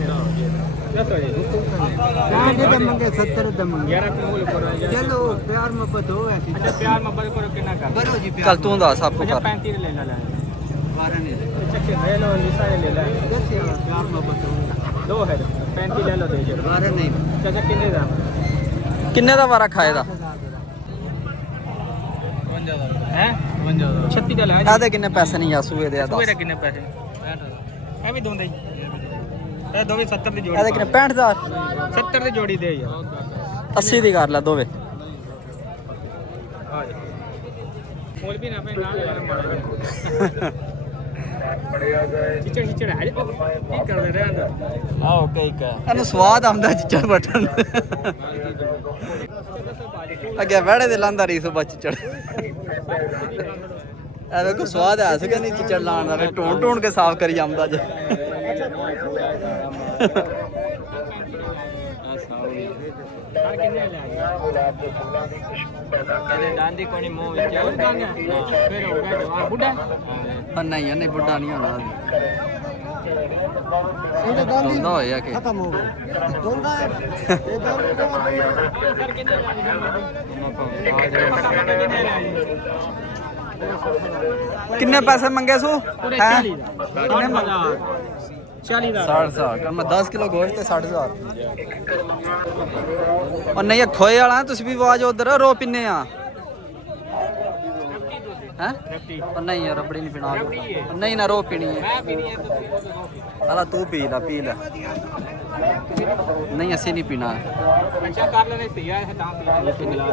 70 दमंगे चलो प्यार मोहब्बत हो ऐसी। अच्छा प्यार मोहब्बत करो कितना कर करो जी कल तू दस आपको 35 ले ला 12 नहीं चक्के ले लो लिसा ले ला प्यार मोहब्बत हो दो है 35 ले लो दे 12 नहीं चाचा किन्ने दा वारा खाएदा हैं 36 का ला आधे किन्ने पैसे नहीं आ सूए दे सूए किन्ने पैसे ए भी दोंदे ਇਹ ਦੋਵੇਂ 70 ਦੀ ਜੋੜੀ। ਇਹਦੇ ਕਿੰਨੇ 65,000 70 ਦੀ ਜੋੜੀ ਦੇ ਯਾਰ 80 ਦੀ ਕਰ ਲੈ ਦੋਵੇਂ। ਹਾਂ ਕੋਲ ਵੀ ਨਾ ਪੈ ਨਾਲ ਮਾੜਾ ਚਿਚੜ ਚਿਚੜ ਹੈ ਕੀ ਕਰਦੇ ਰਹੇ ਅੰਦਰ ਆਓ ਕਈ ਕਾ ਇਹਨੂੰ ਸਵਾਦ ਆਉਂਦਾ ਚਿੱਚੜ ਬਟਨ ਅੱਗੇ ਵੜੇ ਦੇ ਲਾਂਦਾ ਰੀਸ ਬੱਚ ਚੜ ਐਵੇਂ ਕੋ ਸਵਾਦ ਆ ਸਕੇ ਨਹੀਂ ਚਿੱਚੜ ਲਾਣ ਦਾ ਢੂਣ ਢੂਣ ਕੇ ਸਾਫ਼ ਕਰੀ ਜਾਂਦਾ ਜੇ ਸਰ ਕਿੰਨੇ ਲੈ ਆਏ ਕਹਿੰਦੇ ਡਾਂਦੀ ਕੋਣੀ ਮੂੰਹ ਵਿੱਚ ਹੋਰ ਗਾਂਗਾ ਫਿਰ ਹੋ ਗਿਆ ਜਵਾਨ ਬੁੱਢਾ ਨਹੀਂ ਬੁੱਢਾ ਨਹੀਂ ਹੋਣਾ ਇਹਦੇ ਦੋਂਦਾ ਹੋਇਆ ਕਿ ਖਤਮ ਹੋ ਗਿਆ ਦੋਂਦਾ ਹੈ ਇਹ ਸਰ ਕਿੰਨੇ ਲੈ ਆਏ ਕਿੰਨੇ ਪੈਸੇ ਮੰਗੇ ਸੂ ਪੂਰੇ ਹੈਂ? 40 ਦਾ 40 ਦਾ 60,000 ਕਰ ਮੈਂ 10 ਕਿਲੋ ਗੋਸ਼ਤ ਤੇ 60,000 ਉਹ ਨਹੀਂ ਇਹ ਖੋਏ ਵਾਲਾ ਤੁਸੀਂ ਵੀ ਆਵਾਜ਼ ਉਧਰ ਰੋ ਪਿੰਨੇ ਆ ਹੈ ਉਹ ਨਹੀਂ ਯਾਰ ਰਬੜੀ ਨਹੀਂ ਪੀਣਾ ਨਹੀਂ ਨਾ ਰੋ ਪੀਣੀ ਹੈ ਮੈਂ ਪੀਣੀ ਹੈ ਅਲਾ ਤੂੰ ਪੀ ਲੈ ਨਹੀਂ ਅਸੀਂ ਨਹੀਂ ਪੀਣਾ ਅੱਛਾ ਕਰ ਲੈਣੇ ਸੀ ਯਾਰ ਤਾਂ ਪੀ ਲੈ ਪਿੰਗਲਾ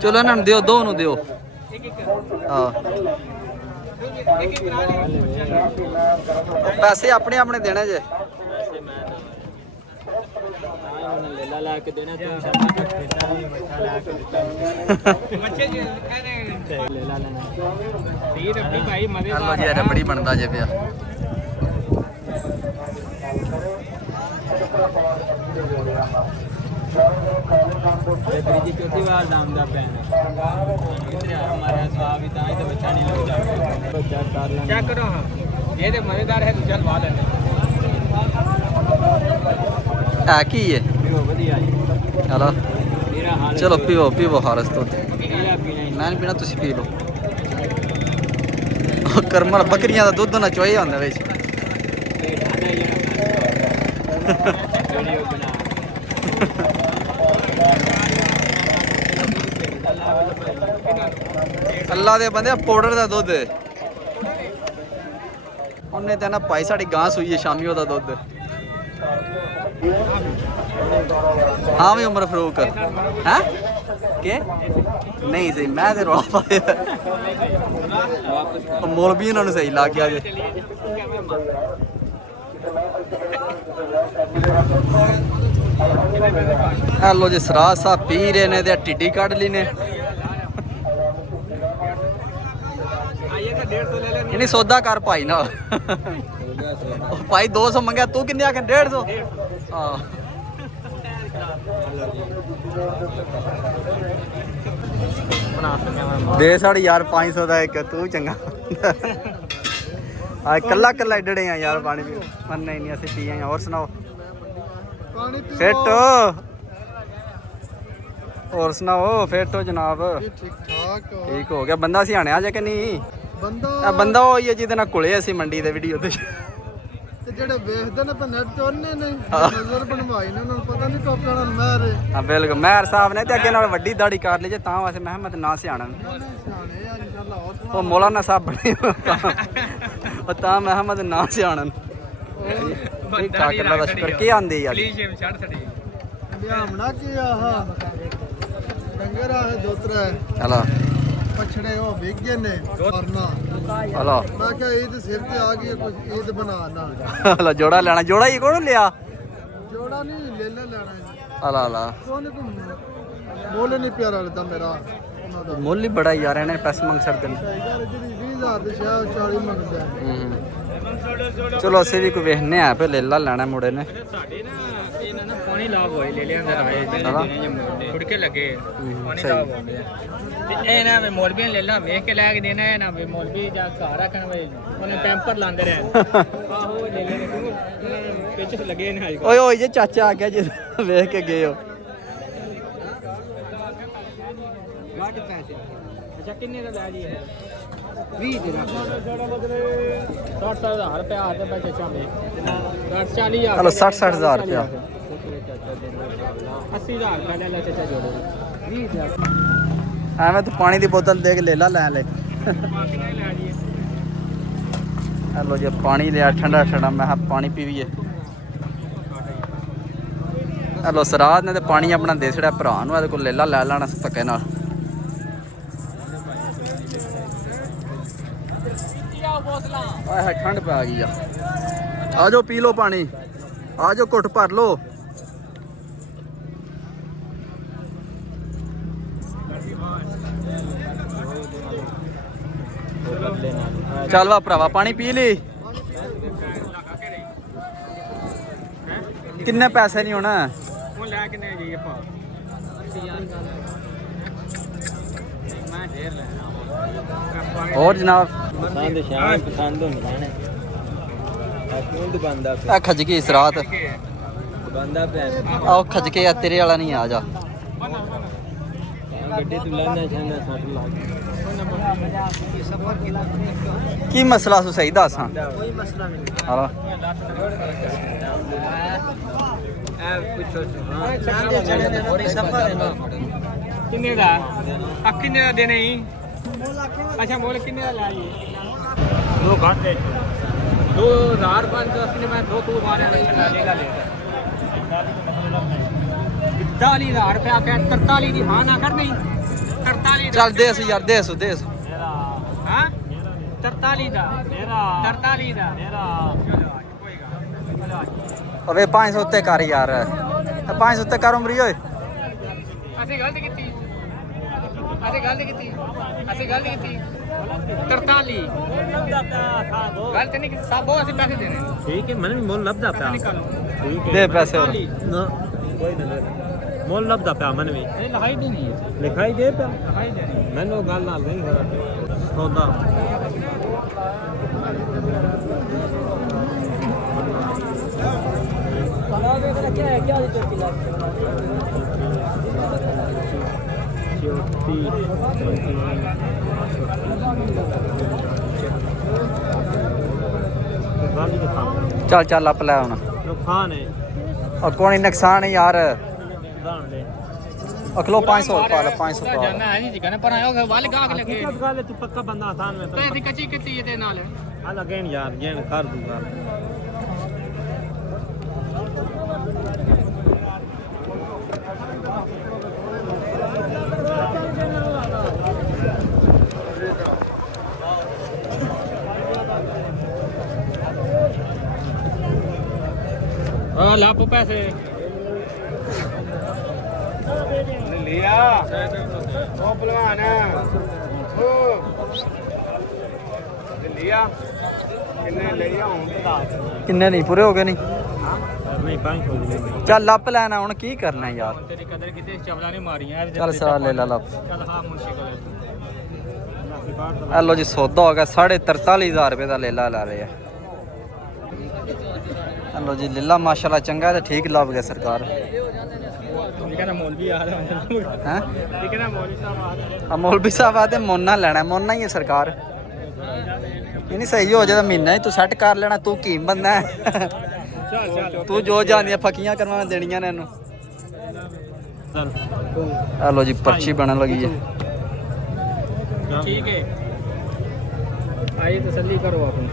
ਚਲੋ ਇਹਨਾਂ ਨੂੰ ਦਿਓ ਦੋ ਨੂੰ ਦਿਓ ਇੱਕ ਇੱਕ ਹਾਂ ਇੱਕ ਇੱਕ ਕਰਾ ਲਈ ਪੈਸੇ ਆਪਣੇ ਆਪਣੇ ਦੇਣੇ ਜੇ ਲੈਲਾ ਲਾ ਕੇ ਦੇਣਾ ਤੂੰ ਸਾਡਾ ਖੇਤਾ ਨਹੀਂ ਬੱਚਾ ਲਾ ਕੇ ਦਿੱਤਾ ਬੱਚੇ ਜੀ ਇਹਨੇ ਲੈਲਾ ਲੈਣਾ ਸਹੀ ਰੱਬੀ ਭਾਈ ਹਲੋ ਮਜ਼ੇਦਾਰ ਜੀ ਰਬੜੀ ਬਣਦਾ ਜੇ ਪਿਆ ਇਹ ਤੀਜੀ ਚੌਥੀ ਵਾਰ ਨਾਮ ਦਾ ਪੈਨ ਇਧਰ ਆ ਮਾਰਿਆ ਸਵਾਬ ਹੀ ਤਾਂ ਹੀ ਤਾਂ ਬੱਚਾ ਨਹੀਂ ਲੱਗਦਾ ਬੱਚਾ ਕਰ ਲੈਣਾ ਚੈੱਕ ਕਰੋ ਹਾਂ ਇਹ ਤੇ ਮਜ਼ੇਦਾਰ ਹੈ ਦੂਜਾ ਲਵਾ ਲੈਣੇ ਹੈ ਕੀ ਹੈ ਪੀਓ ਵਧੀਆ ਜੀ ਹਲੋ ਮੇਰਾ ਹਾਲ ਚਲੋ ਪੀਵੋ ਹਾਰਸ ਤੋਂ ਪੀਣਾ ਪੀਣਾ ਮੈਂ ਨਹੀਂ ਪੀਣਾ ਤੁਸੀਂ ਪੀ ਲਓ ਕਰਮਰ ਬੱਕਰੀਆਂ ਦਾ ਦੁੱਧ ਨਾ ਚੋਏ ਹੁੰਦਾ ਵਿੱਚ ਵੀਡੀਓ ਬਣਾ ਅੱਲਾ ਦੇ ਬੰਦੇ ਪਾਊਡਰ ਦਾ ਦੁੱਧ ਉਹਨੇ ਤਾਂ ਨਾ ਭਾਈ ਸਾਡੀ ਗਾਂ ਸੂਈ ਹੈ ਸ਼ਾਮੀ ਉਹਦਾ ਦੁੱਧ ਹਾਂ ਵੀ ਉਮਰ ਫਰੂਕ ਹੈ ਕਿ ਨਹੀਂ ਸਹੀ ਮੈਂ ਤੇ ਰੌਲਾ ਪਾਇਆ ਮੌਲਵੀ ਇਹਨਾਂ ਨੂੰ ਸਹੀ ਲੱਗ ਗਿਆ ਜੇ ਹੈਲੋ ਜੀ ਸਰਾਜ ਸਾਹਿਬ ਪੀ ਰਹੇ ਨੇ ਤੇ ਢਿੱਡੀ ਕੱਢ ਲਈ ਨੇ ਆਈਏ ਤਾਂ 150 ਲੈ ਲੈ ਨਹੀਂ ਸੌਦਾ ਕਰ ਭਾਈ ਨਾਲ ਉਹ ਭਾਈ 200 ਮੰਗਿਆ ਤੂੰ ਕਿੰਨੇ ਆਖਿਆ 150 ਹਾਂ ਬਣਾ ਸਕਿਆ ਮੈਂ ਦੇ ਸਾਡੀ ਯਾਰ 500 ਦਾ ਇੱਕ ਤੂੰ ਚੰਗਾ ਆ ਕੱਲਾ ਏਡੜੇ ਆ ਯਾਰ ਪਾਣੀ ਪੀ ਨਹੀਂ ਅਸੀਂ ਪੀ ਆਏ ਹੋਰ ਸੁਣਾਓ ਪਾਣੀ ਫਿੱਟ ਹੋਰ ਸੁਣਾਓ ਫਿੱਟ ਹੋ ਜਨਾਬ ਠੀਕ ਠਾਕ ਠੀਕ ਹੋ ਗਿਆ ਬੰਦਾ ਸਿਆਣਿਆ ਜੇ ਕਿ ਨਹੀਂ ਬੰਦਾ ਇਹ ਬੰਦਾ ਉਹ ਹੀ ਹੈ ਜਿਹਦੇ ਨਾਲ ਕੁਲੇ ਅਸੀਂ ਮੰਡੀ ਦੇ ਵੀਡੀਓ ਤੇ ਤੇ ਜਿਹੜੇ ਵੇਖਦੇ ਨੇ ਨੈਟ ਤੇ ਉਹਨੇ ਨੇ ਨਜ਼ਰ ਬਣਵਾਈ ਨੇ ਉਹਨਾਂ ਨੂੰ ਪਤਾ ਨਹੀਂ ਕੋਕਾਂ ਨਾਲ ਮਹਿਰ ਹਾਂ ਬਿਲਕੁਲ ਮਹਿਰ ਸਾਹਿਬ ਨੇ ਤੇ ਅੱਗੇ ਨਾਲ ਵੱਡੀ ਦਾੜੀ ਕਰ ਲਈ ਜੇ ਤਾਂ ਵਾਸਤੇ ਮਹਿਮਦ ਨਾ ਸਿਆਣਨ ਸਿਆਣੇ ਆ ਇਨਸ਼ਾਅੱਲਾ ਹੋਰ ਉਹ ਮੌਲਾਨਾ ਸਾਹਿਬ ਬਣੇ ਉਹ ਤਾਂ ਮਹਿਮਦ ਨਾ ਸਿਆਣਨ ਠੀਕ ਠਾਕ ਅੱਲਾ ਦਾ ਸ਼ੁਕਰ ਕੀ ਆਂਦੇ ਯਾਰ ਜਿਮ ਛੱਡ ਛੜੀ ਲਿਆਮਣਾ ਕੀ ਆਹ ਡੰਗਰ ਆ ਦੋਤਰਾ ਹਲਾ ਪਛੜੇ ਉਹ ਵਿਕ ਗਏ ਨੇ ਕਰਨਾ ਹਲਾ ਮੈਂ ਕਿਹਾ ਇਹ ਤੇ ਸਿਰ ਤੇ ਆ ਗਈ ਕੁਝ ਈਦ ਬਣਾ ਨਾਲ ਹਲਾ ਜੋੜਾ ਲੈਣਾ ਜੋੜਾ ਹੀ ਕੋਣ ਲਿਆ ਜੋੜਾ ਨਹੀਂ ਲੈ ਲੈਣਾ ਹਲਾ ਹਲਾ ਕੋਨੇ ਕੋ ਮੋਲ ਨਹੀਂ ਪਿਆਰਾ ਲੱਗਦਾ ਮੇਰਾ ਉਹਨਾਂ ਦਾ ਮੁੱਲ ਹੀ ਬੜਾ ਯਾਰ ਇਹਨੇ ਪੈਸੇ ਮੰਗ ਛੱਡ ਦੇਣ ਯਾਰ ਜਿਹੜੀ 20000 ਦੇ ਸ਼ਾਹ 40 ਮੰਗਦਾ ਚਲੋ ਅਸੀਂ ਵੀ ਕੋਈ ਵੇਖਨੇ ਆ ਪੇ ਲੇਲਾ ਲੈਣਾ ਮੁੰਡੇ ਨੇ ਸਾਡੇ ਨਾ ਇਹਨਾਂ ਨਾ ਪਾਣੀ ਲਾਭ ਹੋਏ ਲੈ ਲਿਆਂਦੇ ਰਹੇ ਜਿਹਨੇ ਫੁੜ ਕੇ ਲੱਗੇ ਪਾਣੀ ਸਹੀ। ਲਾਭ ਹੁੰਦੇ ਤੇ ਇਹ ਨਾ ਮੈਂ ਮੌਲਵੀਆਂ ਲੈ ਲਾ ਵੇਖ ਕੇ ਲੈ ਕੇ ਦੇਣਾ ਹੈ ਨਾ ਵੀ ਮੌਲਵੀ ਜਾ ਘਰ ਰੱਖਣ ਵੇ ਉਹਨੇ ਪੈਂਪਰ ਲਾਉਂਦੇ ਰਹੇ ਆਹੋ ਲੈ ਲੈ ਪਿੱਛੇ ਲੱਗੇ ਨੇ ਅੱਜ ਓਏ ਓਏ ਜੇ ਚਾਚਾ ਆ ਗਿਆ ਜੇ ਵੇਖ ਕੇ ਗਏ ਹੋ ਘੱਟ ਪੈਸੇ ਅੱਛਾ ਕਿੰਨੇ ਦਾ ਲੈ ਜੀ 20 ਦੇ ਨਾਲ 60,000 ਰੁਪਏ ਆ ਤੇ ਪੈਸੇ ਚਾਹੇ 40,000 ਚਲੋ 60,000 ਰੁਪਇਆ 80,000 ਰੁਪਏ ਲੈ ਲੈ ਚਾਚਾ ਜੋੜੋ 20,000 ਐਵੇਂ ਤੂੰ ਪਾਣੀ ਦੀ ਬੋਤਲ ਦੇ ਕੇ ਲੈ ਲੈ ਲੈ ਕਿੰਨੇ ਲੈ ਜੀ ਹੈਲੋ ਜੀ ਪਾਣੀ ਲਿਆ ਠੰਡਾ ਠੰਡਾ ਮੈਂ ਕਿਹਾ ਪਾਣੀ ਪੀਵੀਏ ਹੈਲੋ ਸਰਾਜ ਨੇ ਤੇ ਪਾਣੀ ਆਪਣਾ ਦੇ ਛੜਿਆ ਭਰਾ ਨੂੰ ਇਹਦੇ ਕੋਲ ਲੇਲਾ ਲੈ ਲੈਣਾ ਧੱਕੇ ਨਾਲ ਆਏ ਹੈ ਠੰਡ ਪੈ ਗਈ ਆ ਜਾਓ ਪੀ ਲਓ ਪਾਣੀ ਆ ਜਾਓ ਘੁੱਟ ਭਰ ਲਓ ਚੱਲ ਵਾ ਭਰਾਵਾ ਪਾਣੀ ਪੀ ਲਈ ਕਿੰਨੇ ਪੈਸੇ ਨਹੀਂ ਹੋਣਾ ਉਹ ਲੈ ਕਿੰਨੇ ਜੀ ਆਪਾਂ ਮੈਂ ਢੇਰ ਲੈਣਾ ਹੋਰ ਜਨਾਬ ਪਸੰਦ ਸ਼ਾਮ ਪਸੰਦ ਹੁੰਦੀਆਂ ਨੇ ਅਕੂੰਡ ਬੰਦਾ ਆ ਖੱਜ ਗਈ ਇਸ ਰਾਤ ਬੰਦਾ ਪਿਆ ਆਓ ਖੱਜ ਕੇ ਆ ਤੇਰੇ ਵਾਲਾ ਨਹੀਂ ਆ ਜਾ ਗੱਡੀ ਤੂੰ ਲੈਣਾ ਚਾਹੁੰਦਾ ਸੱਟ ਲੱਗ ਕੀ ਮਸਲਾ ਸੁ ਸਹੀ ਦੱਸਾਂ ਕੋਈ ਮਸਲਾ ਨਹੀਂ ਹਾਲਾ ਐ ਪੁੱਛੋ ਚਾਂਦੇ ਚੜੇ ਨੇ ਥੋੜੀ ਸਫਰ ਹੈ ਨਾ ਕਿੰਨੇ ਦਾ ਆ ਕਿੰਨੇ ਦਾ ਦੇਣੇ ਹੀ ਅੱਛਾ ਬੋਲ ਕਿੰਨੇ ਦਾ ਲਾਈਏ ਦੋ ਘੰਟੇ 2500 ने मैं 2 तू मारे अच्छा लेगा लेगा 40000 रुपया क्या 43 दी हां ना कर नहीं 43 ਚੱਲ ਦੇ ਅਸੀਂ ਯਾਰ ਦੇ ਦੇ हां 43 ਦਾ ਮੇਰਾ 43 ਦਾ ਮੇਰਾ ਕੋਈ ਗੱਲ ਅਵੇ 500 ਉੱਤੇ ਕਰ ਯਾਰ 500 ਉੱਤੇ ਕਰ ਉਮਰੀ ਓਏ ਅਸੀਂ ਗਲਤ ਕੀਤੀ ਅਸੀਂ ਗਲਤ ਕੀਤੀ 43 ਗਲਤ ਨਹੀਂ ਕੀਤੀ ਸਭ ਅਸੀਂ ਪੈਸੇ ਦੇਣੇ ਠੀਕ ਹੈ ਮੈਨੂੰ ਵੀ ਮੁੱਲ ਲੱਭਦਾ ਪਿਆ ਠੀਕ ਹੈ ਦੇ ਪੈਸੇ ਹੋਰ ਨਾ ਕੋਈ ਨਾ ਲੈ ਮੁੱਲ ਲੱਭਦਾ ਪਿਆ ਮੈਨੂੰ ਵੀ ਇਹ ਲਹਾਈ ਦੀ ਨਹੀਂ ਹੈ ਲਿਖਾਈ ਦੇ ਪਿਆ ਲਹਾਈ ਦੇ ਮੈਨੂੰ ਗੱਲ ਨਾਲ ਨਹੀਂ ਹੋਣਾ ਸੌਦਾ ਚੱਲ ਚੱਲ ਲੱਪ ਲੈ ਹੁਣ ਨੁਕਸਾਨ ਹੈ और कौन नुकसान है यार ਦਾਣ ਲੈ अखलो 500 पा लो 500 पा लो ਜਾਨਾ ਹੈ ਨਹੀਂ ਜਿਗਨੇ ਪਰ ਆਇਓ ਵੱਲ ਗਾਹਕ ਲੱਗੇ ਹਕੀਕਤ ਗੱਲ ਹੈ ਤੂੰ ਪੱਕਾ ਬੰਦਾ ਆਸਾਨ ਮੈਂ ਤੇ ਅਸੀਂ ਕੱਚੀ ਕੀਤੀ ਇਹਦੇ ਨਾਲ ਆ ਲੱਗੇਣ ਯਾਰ ਗੇਣ ਕਰ ਦੂੰਗਾ ਆ ਲਾਪ ਪੈਸੇ ਲਿਆ ਉਹ ਭਲਵਾਨ ਉਹ ਲਿਆ ਕਿੰਨੇ ਲਿਆ ਹੁਣ ਦੱਸ किन्ने नहीं पूरे हो गए नहीं ਨਹੀਂ 500 ਦੀ ਲੈਂਦੇ ਚੱਲ ਲੱਪ ਲੈਣਾ ਹੁਣ ਕੀ ਕਰਨਾ ਯਾਰ ਤੇਰੀ ਕਦਰ ਕਿਤੇ ਚਵਲਾ ਨਹੀਂ ਮਾਰੀਆਂ ਚੱਲ ਸਾਰਾ ਲੈ ਲਾ ਲੱਪ ਚੱਲ ਹਾਂ ਮੁਨਸ਼ੀ ਕੋਲ ਇਹ ਲੋ ਜੀ ਸੌਦਾ ਹੋ ਗਿਆ 43,500 ਰੁਪਏ ਦਾ ਲੇਲਾ ਲਾ ਰਹੇ ਆ ਇਹ ਲੋ ਜੀ ਲੀਲਾ ਮਾਸ਼ਾਅੱਲਾ ਚੰਗਾ ਤੇ ਠੀਕ ਲੱਭ ਗਿਆ ਸਰਕਾਰ ਇਹ ਕਹਿੰਦਾ ਮੌਲਵੀ ਆ ਰਿਹਾ ਹੈ ਇਹ ਕਹਿੰਦਾ ਮੌਲਵੀ ਸਾਹਿਬ ਆ ਰਿਹਾ ਮੌਲਵੀ ਸਾਹਿਬ ਆਦੇ ਮੋਨਾ ਲੈਣਾ ਮੋਨਾ ਹੀ ਹੈ ਸਰਕਾਰ ਇਹ ਨਹੀਂ ਸਹੀ ਹੋ ਜਾਦਾ ਮਹੀਨਾ ਹੀ ਤੂੰ ਸੈੱਟ ਕਰ ਲੈਣਾ ਤੂੰ ਕੀਮ ਬੰਦਾ ਹੈ ਚੱਲ ਤੂੰ ਜੋ ਜਾਂਦੀਆਂ ਫਕੀਆਂ ਕਰਵਾ ਦੇਣੀਆਂ ਨੇ ਇਹਨੂੰ ਚੱਲ ਇਹ ਲੋ ਜੀ ਪਰਚੀ ਬਣਨ ਲੱਗੀ ਹੈ ਠੀਕ ਹੈ ਆਈ ਤਸੱਲੀ ਕਰੋ ਆਪਣੀ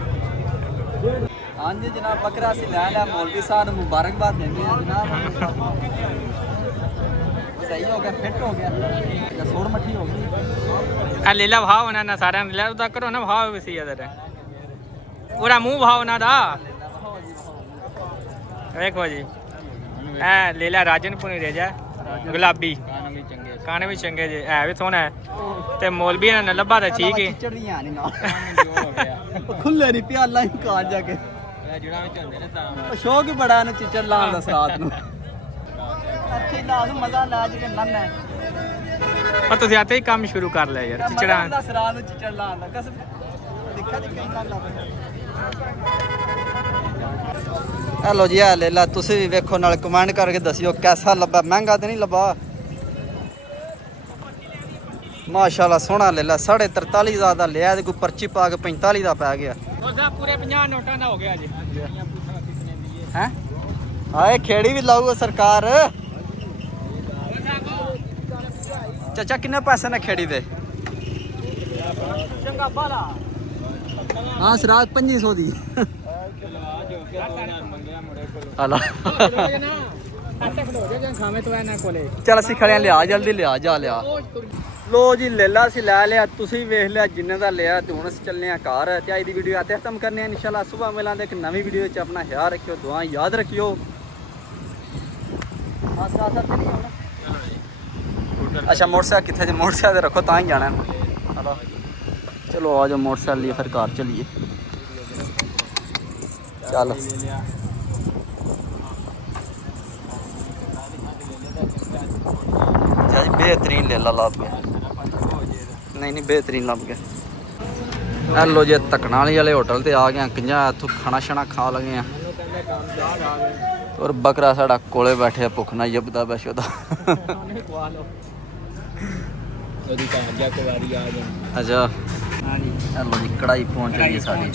ਹਾਂਜੀ ਜਨਾਬ ਬੱਕਰਾ ਅਸੀਂ ਲੈ ਲਿਆ ਮੌਲਵੀ ਸਾਹਿਬ ਨੂੰ ਮੁਬਾਰਕਬਾਦ ਦਿੰਦੇ ਹਾਂ ਜਨਾਬ ਸਹੀ ਹੋ ਗਿਆ ਫਿੱਟ ਹੋ ਗਿਆ ਜਾਂ ਸੋੜ ਮੱਠੀ ਹੋ ਗਈ ਆ ਲੀਲਾ ਭਾਵ ਉਹਨਾਂ ਨਾਲ ਸਾਰਿਆਂ ਨੂੰ ਲੈ ਉਹਦਾ ਕਰੋ ਨਾ ਭਾਵ ਵੀ ਸੀ ਅਦਰ ਉਹਦਾ ਮੂੰਹ ਭਾਵ ਉਹਨਾਂ ਦਾ ਵੇਖੋ ਜੀ ਐ ਲੀਲਾ ਰਾਜਨਪੁਰੀ ਰਹਿ ਜਾ ਗੁਲਾਬੀ ਕਾਨੇ ਵੀ ਚੰਗੇ ਜੇ ਐ ਵੀ ਸੋਹਣਾ ਹੈ ਤੇ ਮੌਲਵੀ ਨਾਲ ਲੱਭਾ ਤਾਂ ਠੀਕ ਹੈ ਚੜੀਆਂ ਨਹੀਂ ਨਾਲ ਖੁੱਲੇ ਨਹੀਂ ਪਿਆ ਅੱਲਾ ਹੀ ਕਾਜ ਜਾ ਕੇ ਜਿਹੜਾ ਵਿੱਚ ਹੁੰਦੇ ਨੇ ਤਾਂ ਸ਼ੌਕ ਹੀ ਬੜਾ ਇਹਨੂੰ ਚਿੱਚੜ ਲਾਉਣ ਦਾ ਰਾਤ ਨੂੰ ਅੱਛੀ ਲਾਜ ਮਜ਼ਾ ਲਾ ਕੇ ਨੰਨਾ ਪਰ ਤੁਸੀਂ ਆਤੇ ਹੀ ਕੰਮ ਸ਼ੁਰੂ ਕਰ ਲਿਆ ਯਾਰ ਚਿਚੜਾ ਦਾ ਰਾਤ ਨੂੰ ਚਿੱਚੜ ਲਾਉਣ ਦਾ ਕਸਮ ਦੇਖਾ ਜੀ ਕਿੰਨਾ ਲੱਗ ਹੈਲੋ ਜੀ ਆ ਲੈ ਲਾ ਤੁਸੀਂ ਵੀ ਵੇਖੋ ਨਾਲ ਕਮੈਂਟ ਕਰਕੇ ਦੱਸਿਓ ਕਿਹਦਾ ਲੱਭਾ ਮਹਿੰਗਾ ਤੇ ਨਹੀਂ ਲੱਭਾ ਮਾਸ਼ਾਅੱਲਾ ਸੋਹਣਾ ਲੈ ਲਾ 43,500 ਦਾ ਲਿਆ ਤੇ ਕੋਈ ਪਰਚੀ ਪਾ ਕੇ 45 ਦਾ ਪੈ ਗਿਆ ਉਹਦਾ ਪੂਰੇ 50 ਨੋਟਾਂ ਦਾ ਹੋ ਗਿਆ ਜੀ ਹੈ ਆਏ ਖੇੜੀ ਵੀ ਲਾਊਗਾ ਸਰਕਾਰ ਚਾਚਾ ਕਿੰਨੇ ਪੈਸੇ ਨੇ ਖੇੜੀ ਦੇ ਚੰਗਾ ਬਾਲਾ ਹਾਂ ਸਰਾਤ 2500 ਦੀ ਹਾਲਾ ਅੱਛਾ ਖੜੋ ਜੇ ਖਾਵੇਂ ਤੋਂ ਇਹਨਾਂ ਕੋਲੇ ਚੱਲ ਅਸੀਂ ਖੜਿਆ ਲਿਆ ਜਲਦੀ ਲਿਆ ਜਾ ਲਿਆ ਲੋ ਜੀ ਲੇਲਾ ਅਸੀਂ ਲੈ ਲਿਆ, ਤੁਸੀਂ ਵੇਖ ਲਿਆ ਜਿੰਨੇ ਦਾ ਲਿਆ ਤੇ ਹੁਣ ਅਸੀਂ ਚੱਲਨੇ ਆ ਘਰ ਤੇ ਅੱਜ ਦੀ ਵੀਡੀਓ ਆਤੇ ਖਤਮ ਕਰਨੇ ਆ ਇਨਸ਼ਾਅੱਲਾ ਸਵੇਰ ਮਿਲਾਂਗੇ ਇੱਕ ਨਵੀਂ ਵੀਡੀਓ ਵਿੱਚ ਆਪਣਾ ਖਿਆਲ ਰੱਖਿਓ ਦੁਆ ਯਾਦ ਰੱਖਿਓ अच्छा मोटरसाइकिल कितने जे मोटरसाइकिल रखो ता ही जाना है चलो चलो आ जाओ मोटरसाइकिल लिए फिर घर चलिए चल जी बेहतरीन ले ला लभ गया नहीं बेहतरीन लभ गया हेलो जी तकनाली वाले होटल ते आ गए किंजा इत्थों खाना शाना खा लगे हैं और बकरा साड़ा कोले बैठे भुख ना जबदा बैशोदा अच्छा हेलो जी कढ़ाई पहुंच गई है साड़ी